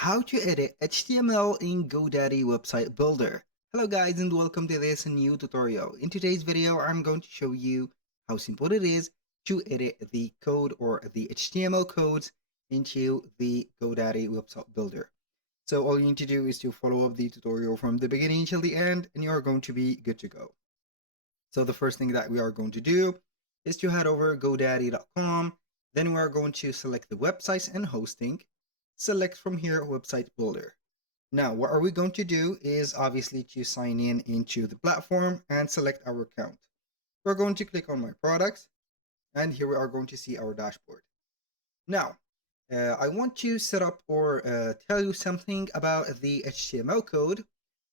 How to edit HTML in GoDaddy website builder. Hello guys and welcome to this new tutorial. In today's video, I'm going to show you how simple it is to edit the code or the HTML codes into the GoDaddy website builder. So all you need to do is to follow up the tutorial from the beginning till the end and you are going to be good to go. So the first thing that we are going to do is to head over GoDaddy.com. Then we are going to select the websites and hosting. Select from here website builder. Now what are we going to do is obviously to sign in into the platform and select our account. We're going to click on my products and here we are going to see our dashboard. Now I want to set up or tell you something about the HTML code.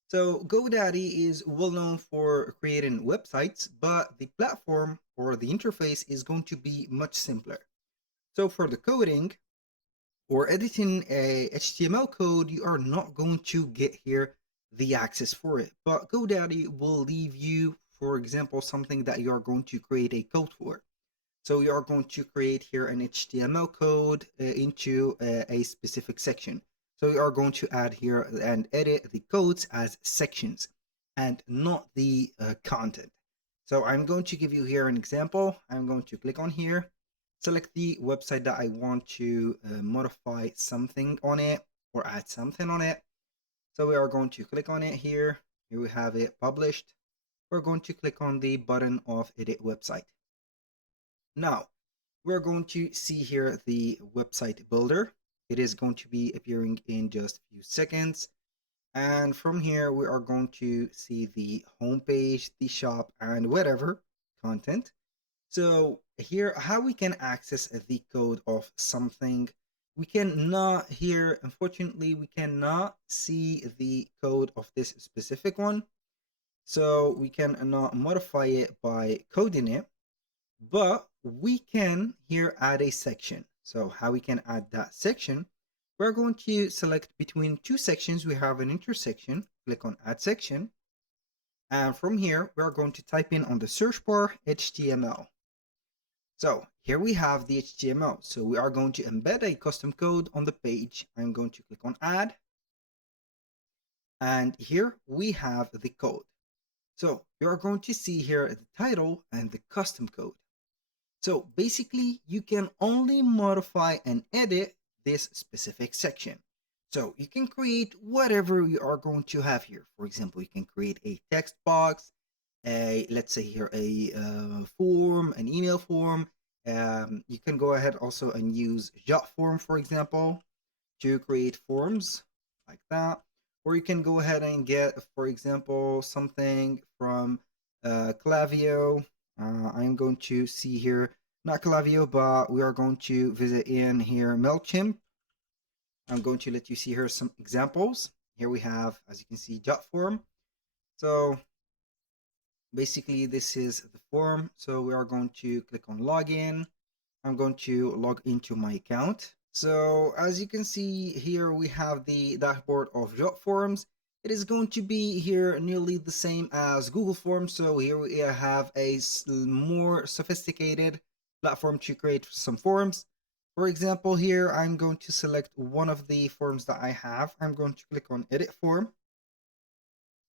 So GoDaddy is well known for creating websites, but the platform or the interface is going to be much simpler. So for the coding or editing a HTML code, you are not going to get here the access for it, but GoDaddy will leave you, for example, something that you are going to create a code for. So you are going to create here an HTML code into a specific section. So you are going to add here and edit the codes as sections and not the content. So I'm going to give you here an example. I'm going to click on here, select the website that I want to modify something on it or add something on it. So we are going to click on it here. Here we have it published. We're going to click on the button of edit website. Now, we're going to see here the website builder. It is going to be appearing in just a few seconds. And from here, we are going to see the homepage, the shop, and whatever content. So here, how we can access the code of something. We cannot here, unfortunately, we cannot see the code of this specific one. So we cannot modify it by coding it. But we can here add a section. So how we can add that section, we're going to select between two sections. We have an intersection, click on add section. And from here, we're going to type in on the search bar, HTML. So here we have the HTML. So we are going to embed a custom code on the page. I'm going to click on add. And here we have the code. So you are going to see here the title and the custom code. So basically, you can only modify and edit this specific section. So you can create whatever you are going to have here. For example, you can create a text box, let's say here a form, an email form. You can go ahead also and use Jotform, for example, to create forms like that. Or you can go ahead and get, for example, something from Klaviyo. I'm going to see here, not Klaviyo, but we are going to visit in here Mailchimp. I'm going to let you see here some examples. Here we have, as you can see, Jotform. So basically this is the form. So we are going to click on login. I'm going to log into my account. So as you can see here, we have the dashboard of Jotforms. It is going to be here nearly the same as Google Forms. So here we have a more sophisticated platform to create some forms. For example, here I'm going to select one of the forms that I have. I'm going to click on edit form.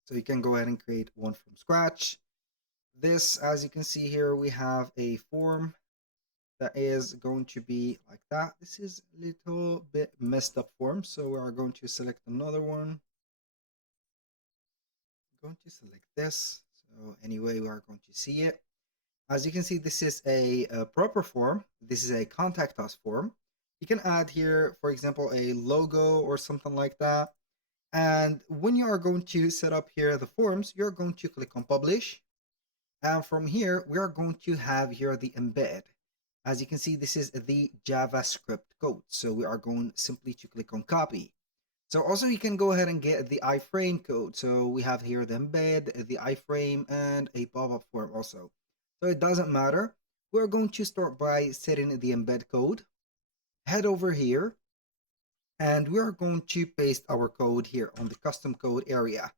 So you can go ahead and create one from scratch. This, as you can see here, we have a form that is going to be like that. This is a little bit messed up form, so we are going to select another one. I'm going to select this. So anyway, we are going to see it. As you can see, this is a proper form. This is a contact us form. You can add here, for example, a logo or something like that. And when you are going to set up here the forms, you're going to click on publish. And from here, we are going to have here the embed. As you can see, this is the JavaScript code. So we are going simply to click on copy. So also you can go ahead and get the iframe code. So we have here the embed, the iframe, and a pop-up form also. So it doesn't matter. We're going to start by setting the embed code. Head over here. And we are going to paste our code here on the custom code area.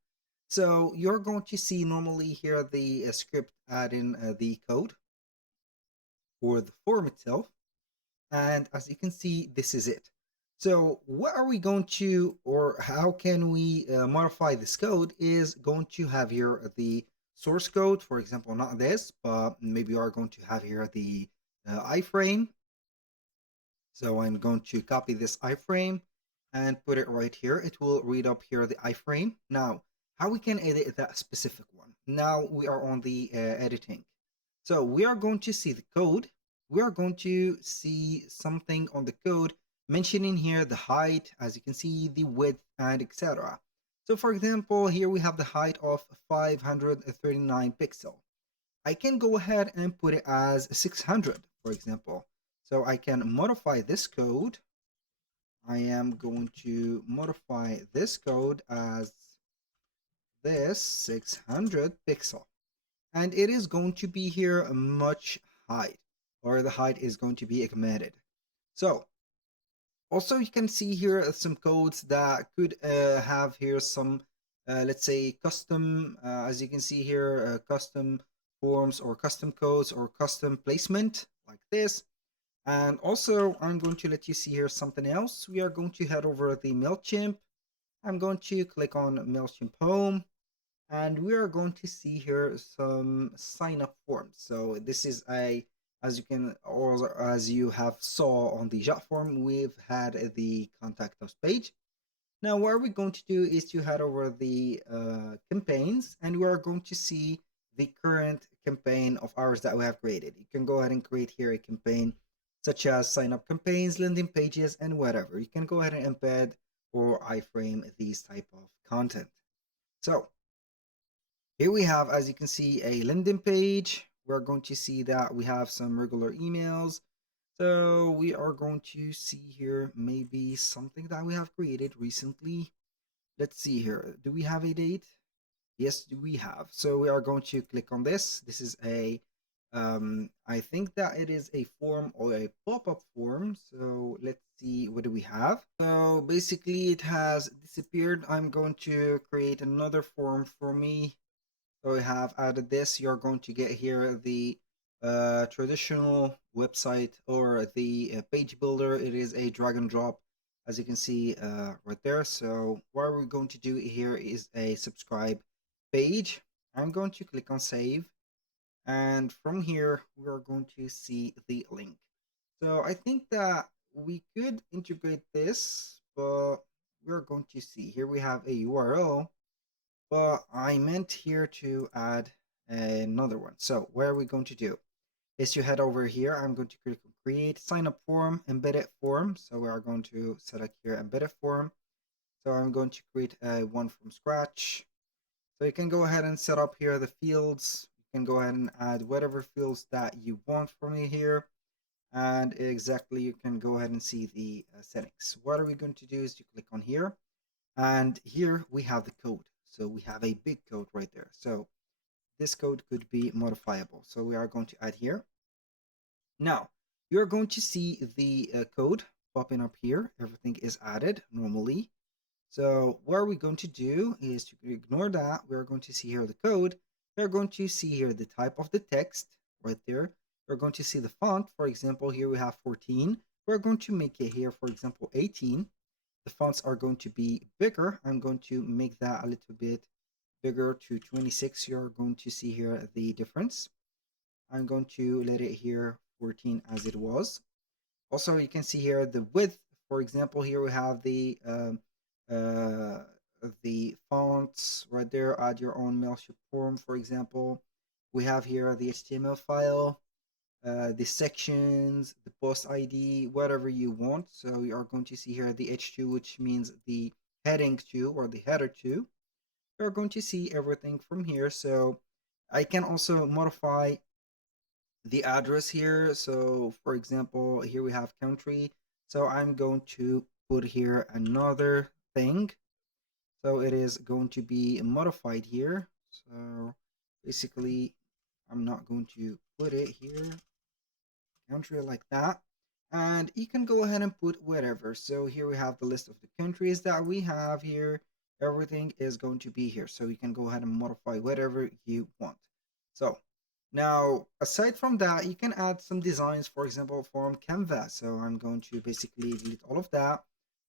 So you're going to see normally here the script adding the code for the form itself. And as you can see, this is it. So what are we going to, or how can we modify this code is going to have here the source code, for example, not this, but maybe you are going to have here the iframe. So I'm going to copy this iframe and put it right here. It will read up here the iframe. Now, how we can edit that specific one? Now we are on the editing. So we are going to see the code. We are going to see something on the code mentioning here the height, as you can see, the width, and etc. So for example, here we have the height of 539 pixel. I can go ahead and put it as 600, for example. So I can modify this code. I am going to modify this code as this 600 pixel. And it is going to be here much height, or the height is going to be augmented. So also you can see here some codes that could have here some, let's say, custom, as you can see here, custom forms or custom codes or custom placement like this. And also I'm going to let you see here something else. We are going to head over the Mailchimp. I'm going to click on Mailchimp home, and we are going to see here some sign up forms. So this is a, as you can, or as you have saw on the Jotform, we've had the contact us page. Now what we're going to do is to head over the campaigns, and we are going to see the current campaign of ours that we have created. You can go ahead and create here a campaign such as sign up campaigns, landing pages, and whatever. You can go ahead and embed or iframe these type of content. So here we have, as you can see, a landing page. We're going to see that we have some regular emails. So we are going to see here maybe something that we have created recently. Let's see here. Do we have a date? Yes, we have. So we are going to click on this. This is a, I think that it is a form or a pop-up form. So let's see, what do we have? So basically it has disappeared. I'm going to create another form for me. So I have added this. You're going to get here the traditional website or the page builder. It is a drag and drop, as you can see right there. So what we're going to do here is a subscribe page. I'm going to click on save, and from here we are going to see the link. So I think that we could integrate this, but we're going to see here we have a URL, but I meant here to add another one. So what are we going to do is you head over here. I'm going to click on create sign up form, embedded form. So we are going to select here embedded form. So I'm going to create one from scratch. So you can go ahead and set up here the fields. You can go ahead and add whatever fields that you want from me here. And exactly, you can go ahead and see the settings. What are we going to do is you click on here, and here we have the code. So we have a big code right there. So this code could be modifiable. So we are going to add here. Now you're going to see the code popping up here. Everything is added normally. So what are we going to do is to ignore that. We're going to see here the code. We're going to see here the type of the text right there. We're going to see the font. For example, here we have 14. We're going to make it here, for example, 18. The fonts are going to be bigger. I'm going to make that a little bit bigger to 26. You're going to see here the difference. I'm going to let it here 14 as it was. Also, you can see here the width. For example, here we have uh, the fonts right there. Add your own Mailchimp form, for example. We have here the HTML file, the sections, the post ID, whatever you want. So you are going to see here the H2, which means the heading 2 or the header 2. You're going to see everything from here. So I can also modify the address here. So for example, here we have country. So I'm going to put here another thing. So it is going to be modified here. So basically, I'm not going to put it here, country like that. And you can go ahead and put whatever. So here we have the list of the countries that we have here. Everything is going to be here. So you can go ahead and modify whatever you want. So now, aside from that, you can add some designs, for example, from Canva. So I'm going to basically delete all of that.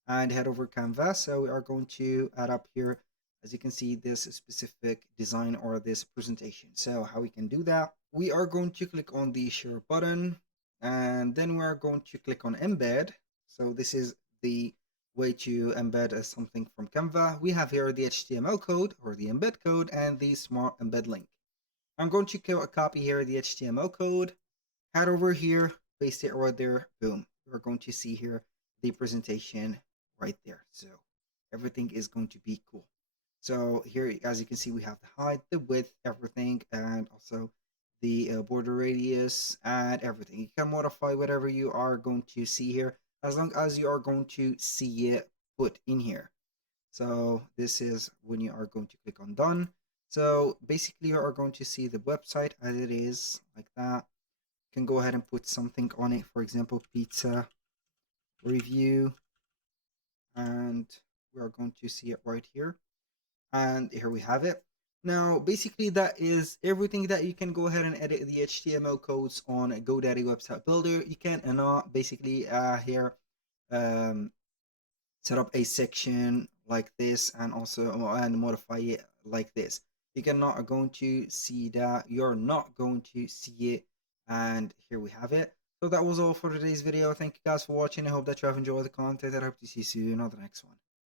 and head over Canva. So we are going to add up here, as you can see, this specific design or this presentation. So how we can do that, we are going to click on the share button, and then we are going to click on embed. So this is the way to embed something from Canva. We have here the HTML code or the embed code and the smart embed link. I'm going to copy here the HTML code, head over here, paste it right there, boom. We're going to see here the presentation right there. So everything is going to be cool. So here, as you can see, we have the height, the width, everything, and also the border radius and everything. You can modify whatever you are going to see here, as long as you are going to see it put in here. So this is when you are going to click on done. So basically you are going to see the website as it is, like that. You can go ahead and put something on it, for example, pizza review, and we are going to see it right here. And here we have it. Now, basically that is everything that you can go ahead and edit the HTML codes on GoDaddy Website Builder. You can basically here um, set up a section like this and also and modify it like this. You're not going to see that. You're not going to see it. And here we have it. So that was all for today's video. Thank you guys for watching. I hope that you have enjoyed the content. I hope to see you soon on the next one.